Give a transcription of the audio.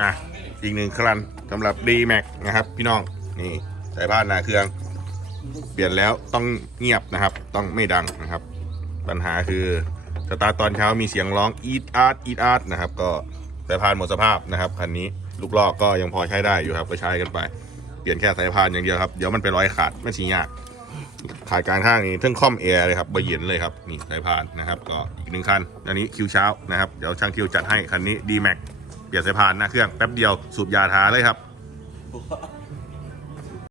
อ่ะอีกหนึ่งคันสำหรับ D-Max นะครับพี่น้องนี่สายพานหน้าเครื่องเปลี่ยนแล้วต้องเงียบนะครับต้องไม่ดังนะครับปัญหาคือสตาร์ทตอนเช้ามีเสียงร้องอีดอาร์ตอีดอาร์ตนะครับก็สายพานหมดสภาพนะครับคันนี้ลูกลอกก็ยังพอใช้ได้อยู่ครับก็ใช้กันไปเปลี่ยนแค่สายพานอย่างเดียวครับเดี๋ยวมันไปร้อยขาดไม่ชี้ยากขาดการข้างนี้ทั้งคอมแอร์เลยครับใบเหย็นเลยครับนี่สายพานนะครับก็อีกหนึ่งคันอันนี้คิวเช้านะครับเดี๋ยวช่างคิวจัดให้คันนี้ D-Max เปลี่ยนสายพานหน้าเครื่องแป๊บเดียวสูบยาทาเลยครับ